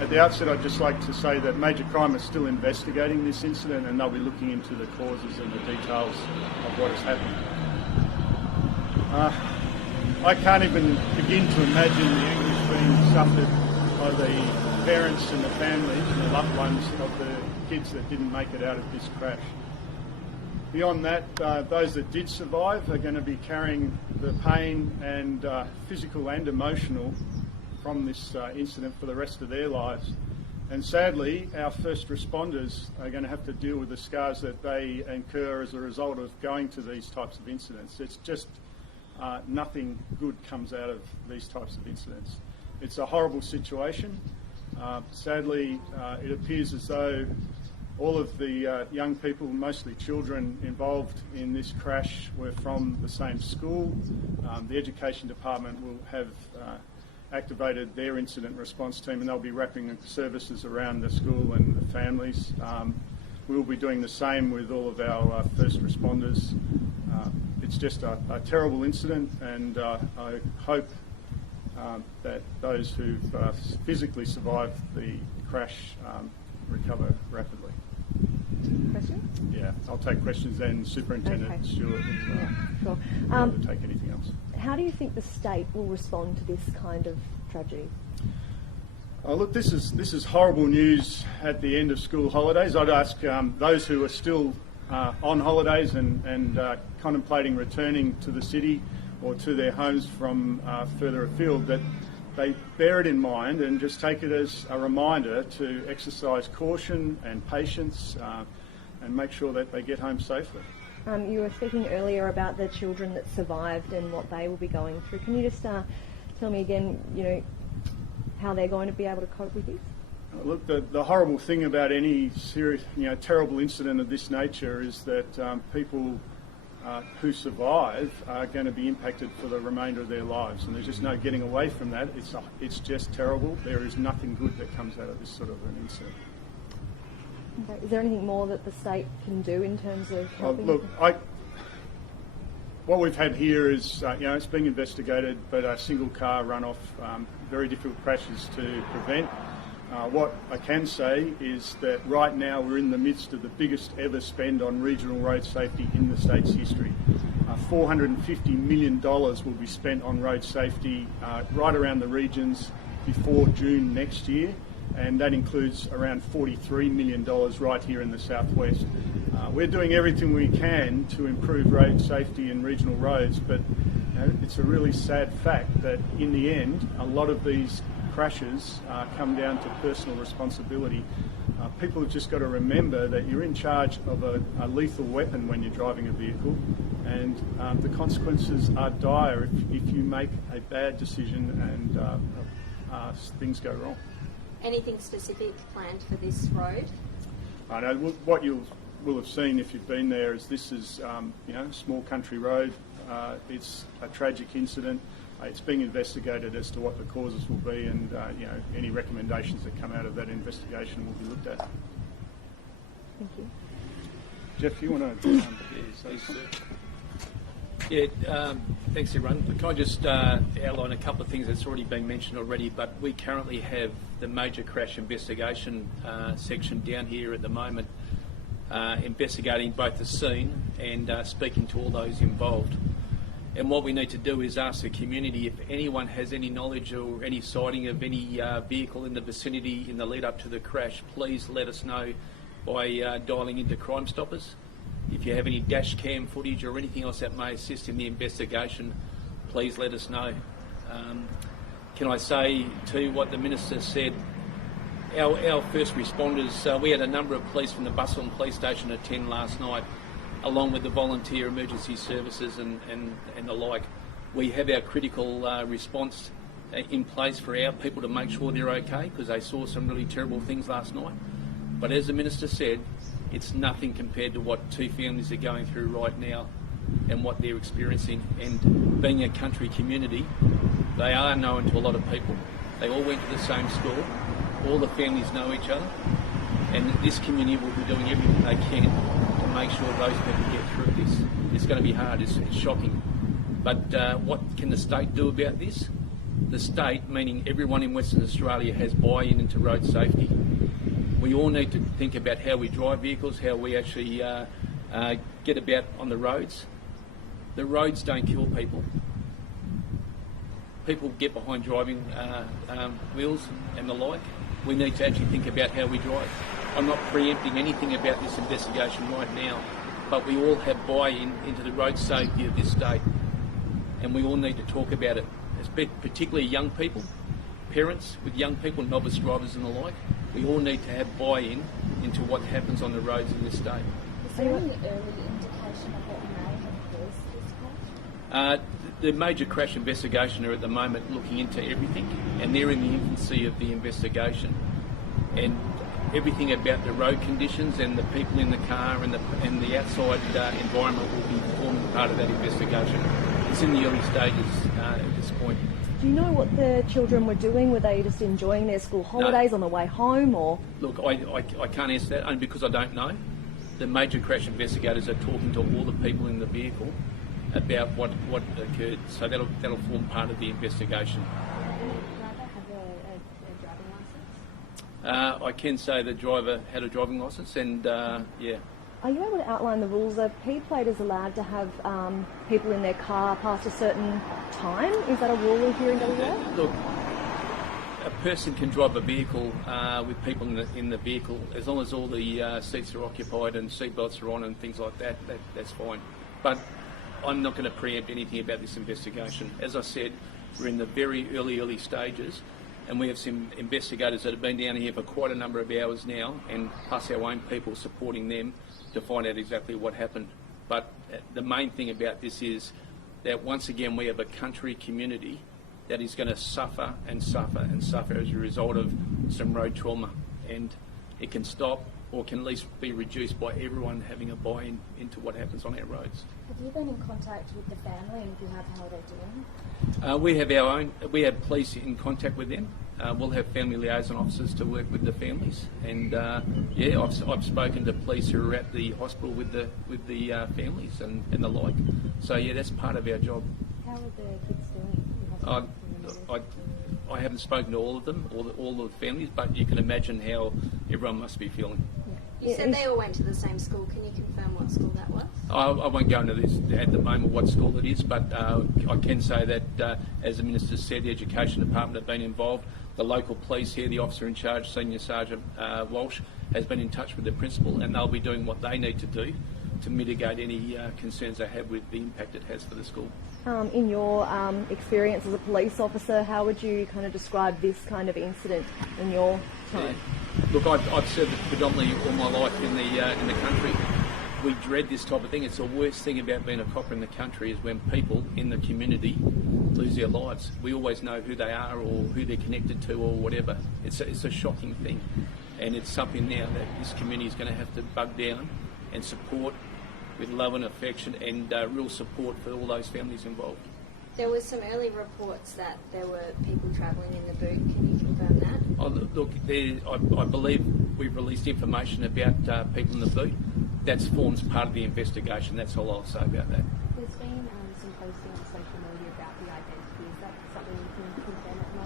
At the outset, I'd just like to say that Major Crime is still investigating this incident, and they'll be looking into the causes and the details of what has happened. I can't even begin to imagine the anguish being suffered by the parents and the families and the loved ones of the kids that didn't make it out of this crash. Beyond that, those that did survive are going to be carrying the pain and physical and emotional from this incident for the rest of their lives. And sadly, our first responders are going to have to deal with the scars that they incur as a result of going to these types of incidents. It's just nothing good comes out of these types of incidents. It's a horrible situation. Sadly, it appears as though all of the young people, mostly children involved in this crash, were from the same school. The Education Department will have activated their incident response team, and they'll be wrapping services around the school and the families. We'll be doing the same with all of our first responders. It's just a terrible incident, and I hope that those who've physically survived the crash recover rapidly. Questions? Yeah, I'll take questions then. Superintendent Stewart will take anything else. How do you think the state will respond to this kind of tragedy? Look, this is horrible news at the end of school holidays. I'd ask those who are still on holidays and contemplating returning to the city or to their homes from further afield that they bear it in mind and just take it as a reminder to exercise caution and patience and make sure that they get home safely. You were speaking earlier about the children that survived and what they will be going through. Can you just tell me again, how they're going to be able to cope with this? Look, the horrible thing about any serious, terrible incident of this nature is that people who survive are going to be impacted for the remainder of their lives, and there's just no getting away from that. It's just terrible. There is nothing good that comes out of this sort of an incident. Okay. Is there anything more that the state can do in terms of helping? Look, what we've had here is, it's being investigated, but a single car runoff, very difficult crashes to prevent. What I can say is that right now we're in the midst of the biggest ever spend on regional road safety in the state's history. $450 million will be spent on road safety right around the regions before June next year, and that includes around $43 million right here in the southwest. We're doing everything we can to improve road safety in regional roads, but it's a really sad fact that in the end a lot of these crashes come down to personal responsibility. People have just got to remember that you're in charge of a lethal weapon when you're driving a vehicle, and the consequences are dire if you make a bad decision and things go wrong. Anything specific planned for this road? I know what you will have seen if you've been there is this is a small country road. It's a tragic incident. It's being investigated as to what the causes will be, and any recommendations that come out of that investigation will be looked at. Thank you. Jeff, you want to say something? Yeah, thanks everyone. Can I just outline a couple of things that's already been mentioned already, but we currently have the major crash investigation section down here at the moment, investigating both the scene and speaking to all those involved. And what we need to do is ask the community if anyone has any knowledge or any sighting of any vehicle in the vicinity in the lead up to the crash, please let us know by dialing into Crime Stoppers. If you have any dash cam footage or anything else that may assist in the investigation, please let us know. Can I say to what the Minister said, our first responders, we had a number of police from the Busselton police station attend last night, along with the volunteer emergency services and the like. We have our critical response in place for our people to make sure they're okay, because they saw some really terrible things last night. But as the Minister said, it's nothing compared to what two families are going through right now and what they're experiencing. And being a country community, they are known to a lot of people. They all went to the same school, all the families know each other, and this community will be doing everything they can to make sure those people get through this. It's going to be hard, it's shocking. But what can the state do about this? the state, meaning everyone in Western Australia, has buy-in into road safety. We all need to think about how we drive vehicles, how we actually get about on the roads. The roads don't kill people. People get behind driving wheels and the like. We need to actually think about how we drive. I'm not preempting anything about this investigation right now, but we all have buy-in into the road safety of this state, and we all need to talk about it, particularly young people, parents with young people, novice drivers and the like. We all need to have buy-in into what happens on the roads in this state. Is there any early indication of what may have caused this crash? The major crash investigation are at the moment looking into everything, and they're in the infancy of the investigation. And everything about the road conditions and the people in the car and the outside environment will be forming part of that investigation. It's in the early stages at this point. Do you know what the children were doing? Were they just enjoying their school holidays on the way home, or? Look, I can't answer that only because I don't know. The major crash investigators are talking to all the people in the vehicle about what occurred, so that'll form part of the investigation. Did the driver have a driving licence? I can say the driver had a driving licence, and yeah. Are you able to outline the rules? A P plate is allowed to have people in their car past a certain time. Is that a rule here in WA? Look, a person can drive a vehicle with people in the vehicle as long as all the seats are occupied and seatbelts are on and things like that. That's fine. But I'm not going to preempt anything about this investigation. As I said, we're in the very early stages, and we have some investigators that have been down here for quite a number of hours now, and plus our own people supporting them to find out exactly what happened. But the main thing about this is that once again we have a country community that is going to suffer and suffer and suffer as a result of some road trauma, and it can stop or can at least be reduced by everyone having a buy-in into what happens on our roads. Have you been in contact with the family, and if you have, how are they doing? We have police in contact with them. We'll have family liaison officers to work with the families, and yeah, I've spoken to police who are at the hospital with the families and the like. So yeah, that's part of our job. How are the kids doing? I haven't spoken to all of them, all the families, but you can imagine how everyone must be feeling. You said they all went to the same school. Can you confirm what school that was? I won't go into this at the moment what school it is, but I can say that, as the Minister said, the Education Department have been involved. The local police here, the officer in charge, Senior Sergeant Walsh, has been in touch with the principal, and they'll be doing what they need to do to mitigate any concerns they have with the impact it has for the school. In your experience as a police officer, how would you kind of describe this kind of incident in your time? Look, I've served predominantly all my life in the country. We dread this type of thing. It's the worst thing about being a copper in the country is when people in the community lose their lives. We always know who they are or who they're connected to or whatever. It's a shocking thing, and it's something now that this community is going to have to bug down and support with love and affection and real support for all those families involved. There was some early reports that there were people travelling in the boot. Can you confirm that? Oh, look, I believe we've released information about people in the boot. That forms part of the investigation. That's all I'll say about that. There's been some posting on social media about the identity. Is that something you can confirm at the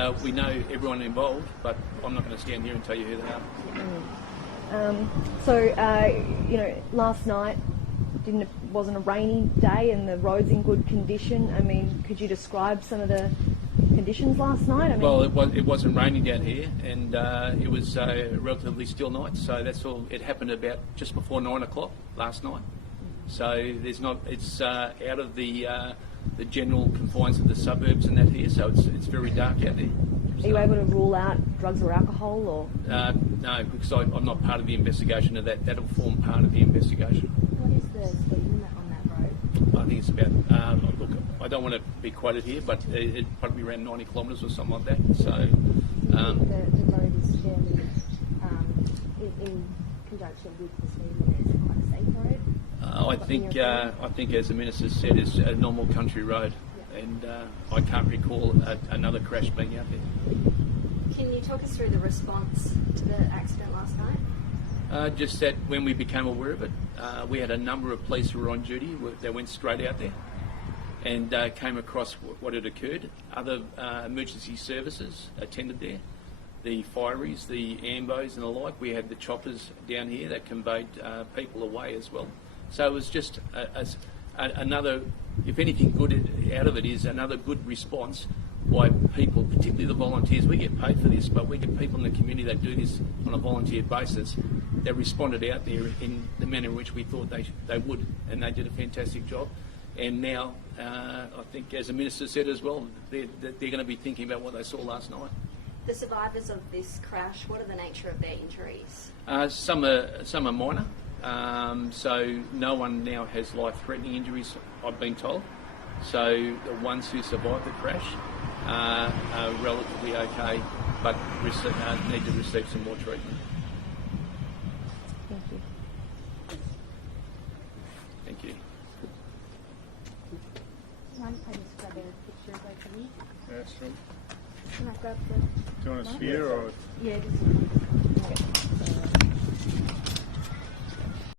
moment? We know everyone involved, but I'm not going to stand here and tell you who they are. So, last night wasn't a rainy day and the road's in good condition. I mean, could you describe some of the conditions last night? I mean, well, it wasn't raining down here, and it was a relatively still night. So that's all. It happened about just before 9 o'clock last night. So it's out of the general confines of the suburbs and that here. So it's very dark out there. Are you able to rule out drugs or alcohol, or? No, because I'm not part of the investigation of that. That'll form part of the investigation. What is the speed limit on that road? I think it's about, look, I don't want to be quoted here, but it'd probably be around 90 kilometres or something like that. So, the road is fairly, in conjunction with the speed limit, is it quite a safe road? I think, as the Minister said, it's a normal country road, and I can't recall another crash being out there. Can you talk us through the response to the accident last night? Just that when we became aware of it, we had a number of police who were on duty that went straight out there, and came across what had occurred. Other emergency services attended there, the fireys, the ambos and the like. We had the choppers down here that conveyed people away as well. So it was just another, if anything good out of it, is another good response by people, particularly the volunteers. We get paid for this, but we get people in the community that do this on a volunteer basis that responded out there in the manner in which we thought they would, and they did a fantastic job. And now, I think, as the Minister said as well, they're going to be thinking about what they saw last night. The survivors of this crash, what are the nature of their injuries? Some are minor, so no one now has life-threatening injuries, I've been told. So the ones who survived the crash are relatively okay, but need to receive some more treatment. Thank you. Thank you. Mind if I just grab a picture of both of you? Yeah, sure. Can I grab the... Do you want a sphere or? Yeah, just...